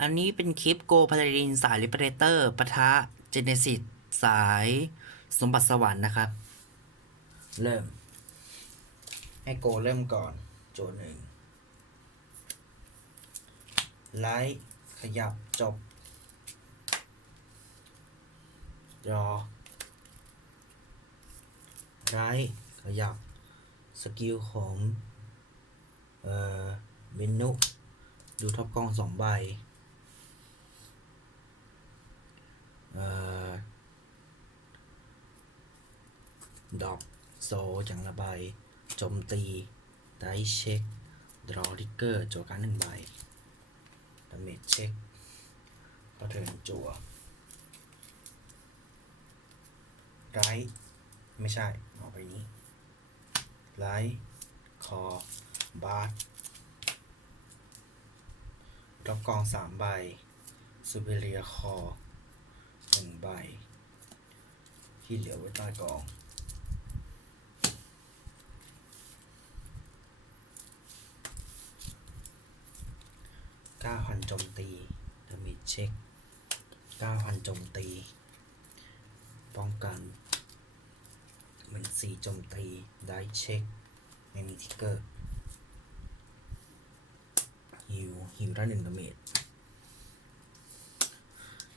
อันนี้เป็นคลิปโกพาราดินสายลิเบเรเตอร์ปะทะเจเนซิสสายสมบัติสวรรค์นะครับ เริ่ม ให้โกเริ่มก่อน โจทย์หนึ่งไลท์ขยับจบ รอไลท์ขยับ สกิลของ เอ่อเมนูดูท็อปกองสองใบ เอ่อ ดอกโซจังละใบโจมตีไดเช็คดรอริกเกอร์จัวการหนึ่งใบดาเมจเช็คพอเทินจัวไรไม่ใช่เอาไปนี้ไลท์คอบาร์ดอกกองสามใบซูเปเรียคอ หนึ่งใบ ที่เหลือไว้ใต้กอง เก้าพันโจมตีดามจเช็คเก้าพันโจมตี ป้องกันเหมือนสี่โจมตี ได้เช็คไม่มีทิกเกอร์ฮิวฮิวได้หนึ่งดาเมจ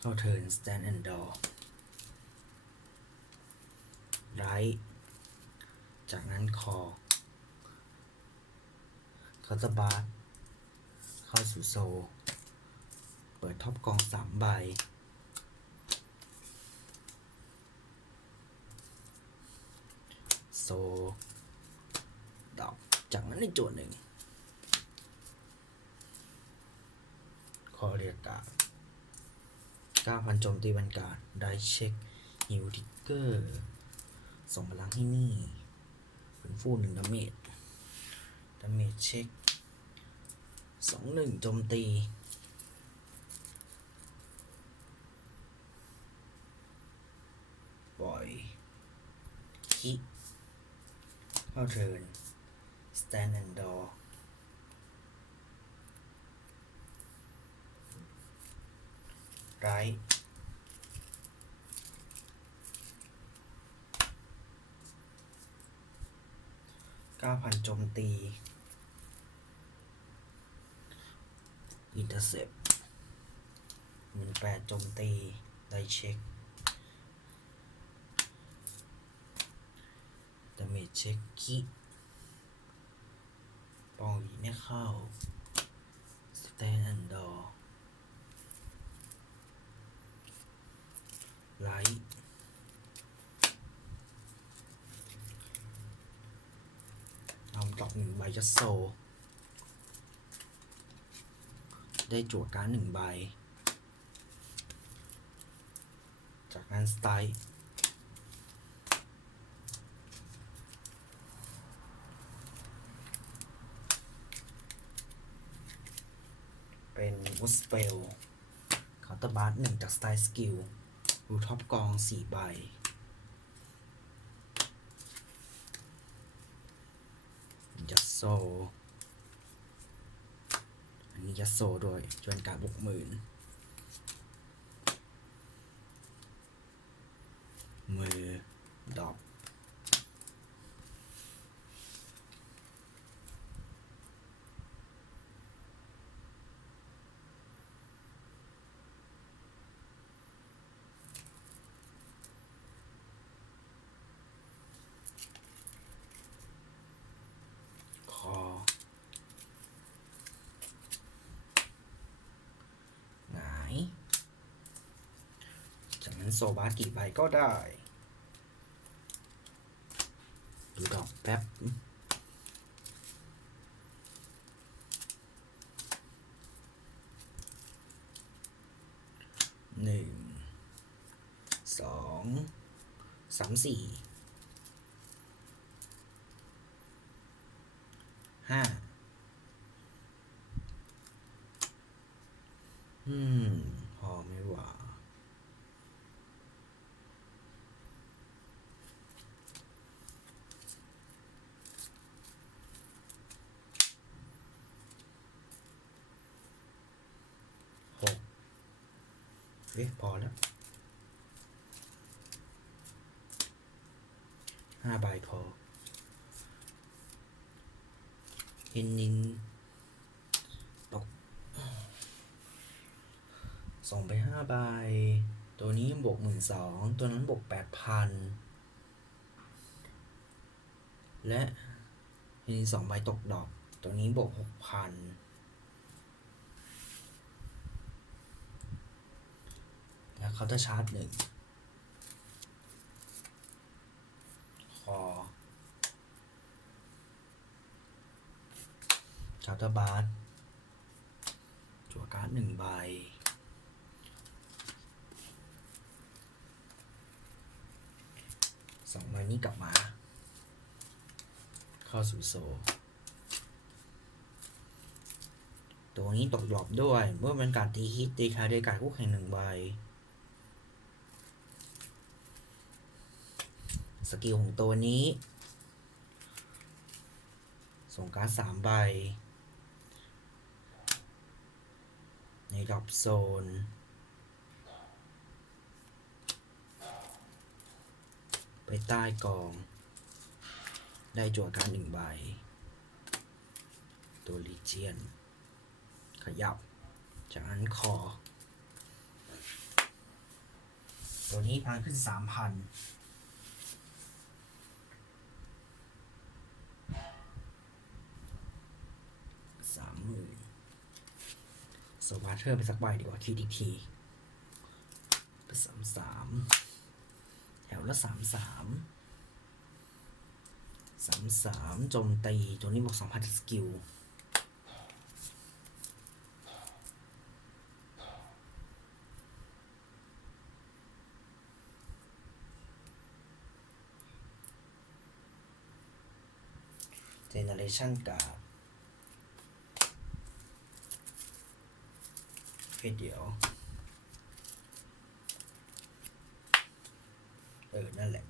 เข้าเทิร์นสแตนแอนด์ดอร์ไรจากนั้นคอคาตาบาร์เข้าสู่โซ เปิดท็อปกองสามใบโซดอกจากนั้นในโจทย์หนึ่งคอเรียกา 9,000โจมตีบรรกาศได้เช็คฮิวทิกเกอร์ส่งพลังให้นี่เป็นฟูหนึ่งดาเมจดาเมจเช็คสองหนึ่งโจมตีปล่อยคิเข้าเทิร์น stand and door ไร เก้าพันโจมตีอินเตอร์เซปหมื่นแปดโจมตี ได้เช็คดาเมจเช็คคิปองหวีไม่เข้าสแตนอันดอร์ ไลท์เอาดอกหนึ่งใบจะโซ ได้จั่วการหนึ่งใบ จากนั้นสไตล์เป็นวูสเปลคาน์เตอร์บาร์หนึ่งจากสไตล์สกิล รูท็อปกองสี่ใบ ยัดโซ อันนี้ยัดโซด้วยจนการบุกหมื่น มือ ดอกคอ หงาย จากนั้น โซบากี่ใบก็ได้ ดูดอกแป๊บหนึ่งสองสามสี่ห้า อืม พอไม่หว่า หก พอแล้วห้าใบพอเอ็นนินตกส่งไปห้าใบ ตัวนี้บวกหมื่นสอง ตัวนั้นบวกแปดพัน และเอ็นนินสองใบตกดอก ตัวนี้บวกหกพัน แล้วเขาจะชาร์จหนึ่งคอชาร์เตอร์บาร์จั่วการ์ดหนึ่งใบสองใบนี้กลับมา เข้าสู่โซ ตัวนี้ตกดรอปด้วย เมื่อเป็นการตีฮิตตีคาด้วยการคู่แข่งหนึ่งใบ สกิลของตัวนี้ ส่งการ์ดสามใบ ในดรอปโซน ไปใต้กอง ได้จั่วการหนึ่งใบ ตัวลีเจียน ขยับ จากนั้นคอตัวนี้พันขึ้นสามพัน สามหมื่น สวาเทอร์ไปสักใบดีกว่าคิดอีกทีไปสามสามแถวละสามสามสามสามโจมตีตัวนี้บอกสองพันสกิลเจเนเรชันการ์ด เฮ้ยเดี๋ยว เออ นั่นแหละ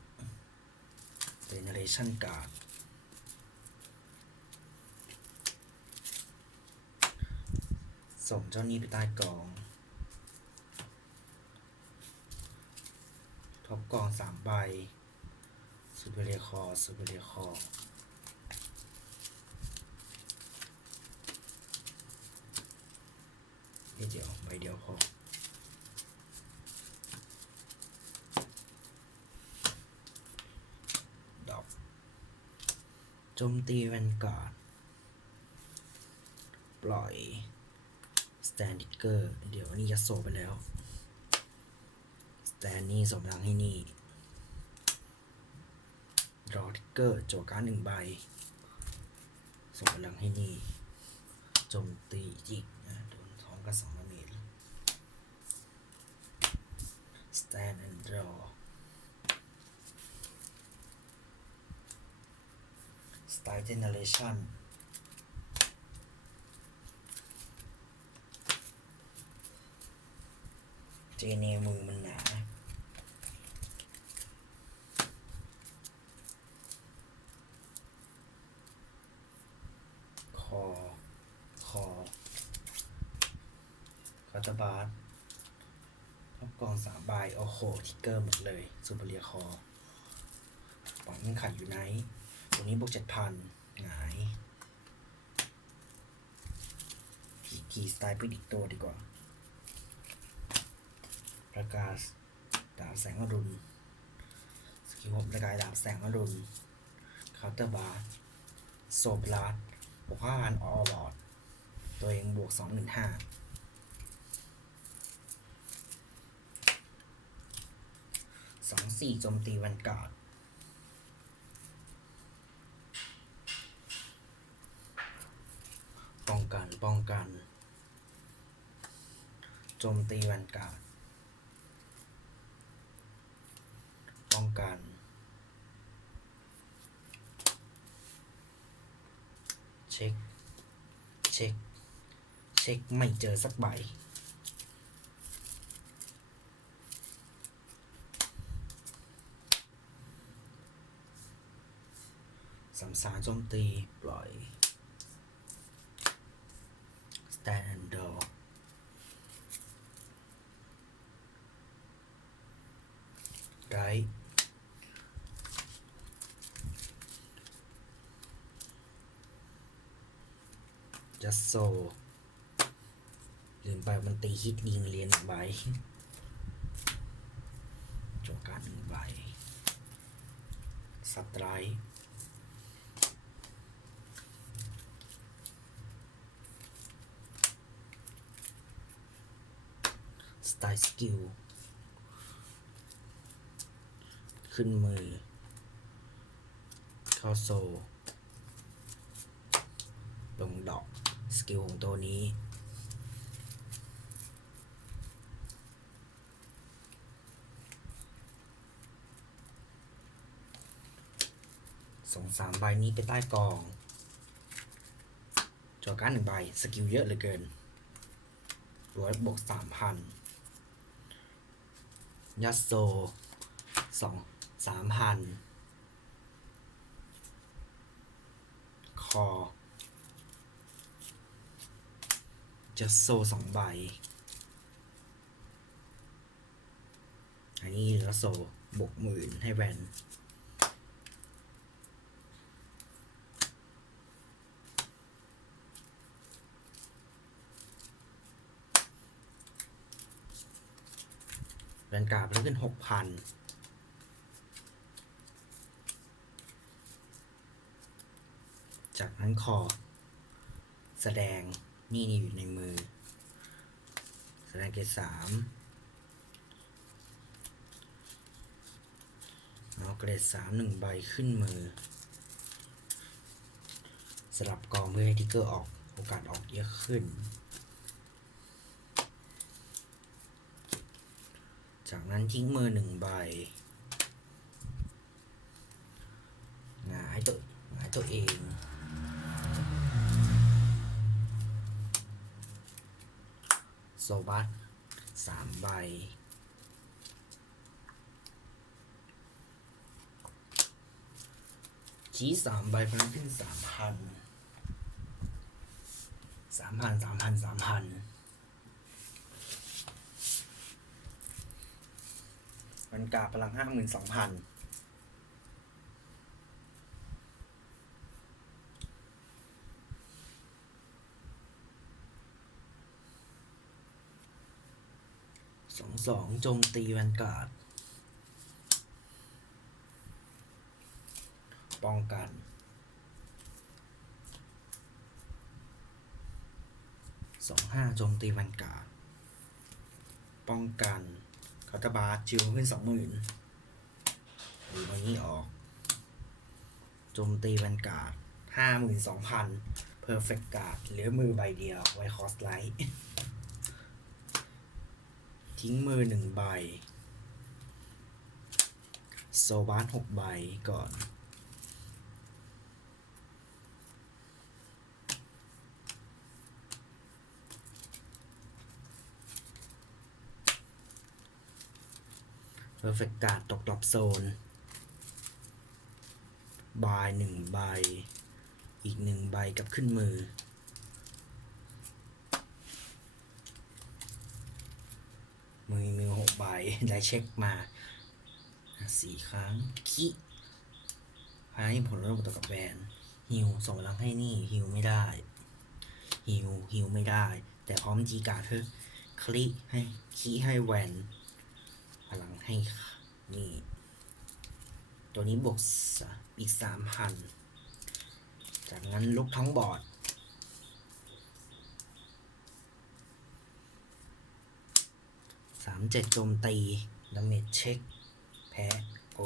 เจเนเรชันการ์ดส่งเจ้านี้ไปใต้กอง ท็อปกองสามใบซูเปอร์เรียคอซูเปอร์เรียคอดเดียวใบเดียวพอ ดอกโจมตีแวนการ์ด ปล่อยสแตนดิเกอร์ เดี๋ยวนี้จะโซไปแล้ว สแตนนี่สมรังให้นี่รอทิกเกอร์โจการหนึ่งใบ ส่งพลังให้นี่โจมตีจิกนะโดนท้องกับสองดาเมจ stand and draw style generation เจเนมือมันหนาคอ คอคาตาบาสท็อปกองสามใบโอ้โหทิกเกอร์หมดเลยซูเปอร์เรียคอปล่อยมันไข่อยู่ไหน ตัวนี้บวกเจ็ดพันหงายขี่สไตล์พิดิกตัวดีกว่า ประกาศดาบแสงอรุณสกิลผมประกายดาบแสงอรุณคาน์เตอร์บาร์โซบลาดบวกห้าพันออบอร์ดตัวเองบวกสองหนึ่งห้าสองสี่โจมตีวันกาด ป้องกัน ป้องกัน โจมตีวันการ์ดป้องกัน เช็ค เช็ค เช็ค ไม่เจอสักใบสามสารโจมตี ปล่อย stand and do right just so លៀនបាយបន្តីហិតឌីងលៀនបាយចូលកាត់បាយសាប់ត្រៃ ไตร์สไตล์สกิล ขึ้นมือ เข้าโซ ลงดอก สกิลของตัวนี้ ส่งสามใบนี้ไปใต้กองจอการหนึ่งใบ สกิลเยอะเหลือเกินร้อยบวกสามพัน ยัสโซสองสามพันคอจัสโซสองใบ อันนี้ยัสโซบวกหมื่นให้แวน แวนการ์ดเพิ่มขึ้นหกพันจากนั้นคอแสดงนี่นี่อยู่ในมือ แสดงเกรดสามเอาเกรดสามหนึ่งใบขึ้นมือ สลับกองเพื่อให้ทิกเกอร์ออกโอกาสออกเยอะขึ้น จากนั้นทิ้งมือหนึ่งใบหงายตัวหงายตัวเองโซบัสสามใบชี้สามใบพลังขึ้นสามพันสามพันสามพันสามพัน มันกาพลังห้าหมื่นสองพันสองสองโจมตีแวนการ์ดป้องกันสองห้าโจมตีแวนการ์ดป้องกัน คาตาบาร์จิวขึ้นสองหมื่นดูใบนี้ออกโจมตีแวนการ์ดห้าหมื่นสองพันเพอร์เฟกต์การ์ดเหลือมือใบเดียว ไว้คอสไลท์ทิ้งมือหนึ่งใบ โซบาสหกใบก่อน เพอร์เฟกต์การ์ดตกรอบโซน บายหนึ่งใบ อีกหนึ่งใบกับขึ้นมือ มือมือหกใบ ได้เช็คมาสี่ครั้ง คิพาให้ผลลดต่อกับแวนฮิวส่งพลังให้นี่ฮิวไม่ได้ฮิวฮิวไม่ได้ แต่พร้อมจีการ์ดเธอคลิให้คีให้แวน พลังให้นี่ ตัวนี้บวกอีกสามพันจากนั้นลุกทั้งบอร์ดสามเจ็ดโจมตีดาเมจเช็ค แพ้โอ